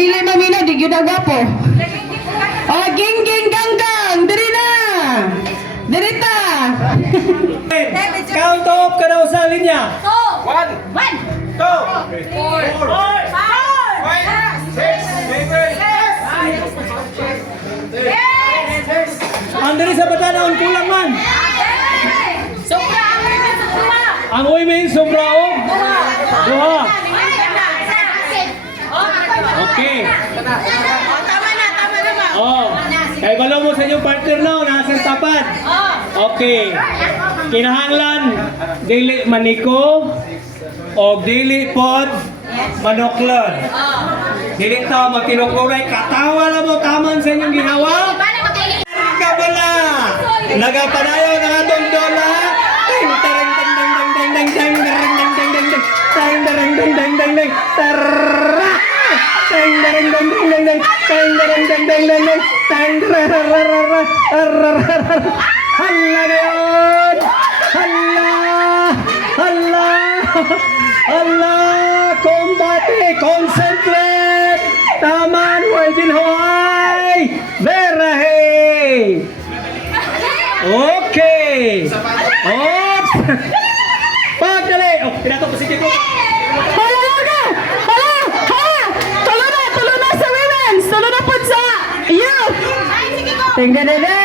dili mamina, di gyud agwapo. Oh, ging ging gang gang, diri na. Dirita. Count off ka daw sa linya. 1, 2, 4, 5, 6, 7, 8, 9, 10. Ang diri sa batanon kulang man. Ang uy may sobra og. Duha. Okay. Oh. Kay balo mo sa inyong partner now, nasa tapat. Okay. Kinahanglan dili maniko o dili pod manoklon. Dili ta magtinukuray, katawa lang mo taman sa inyong ginawa. Kabala. Nagapadayo ng atong dola. Ting tarang dang dang dang dang dang dang dang dang dang dang dang dang dang dang dang dang dang tarra. Tang dang dang dang dang dang tang dang dang dang dang dang tang rarararara rarararara. Hala ngayon! Hala! Hala! Hala! Combate! Concentrate! Taman! Wajin Hawaii! Berahe! Okay! Oops! Pagdali! Oh, pinato po si Kiko! Hala na! Hala! Hala! Tulo na sa women's! Tulo na po sa youth! Tingnan na.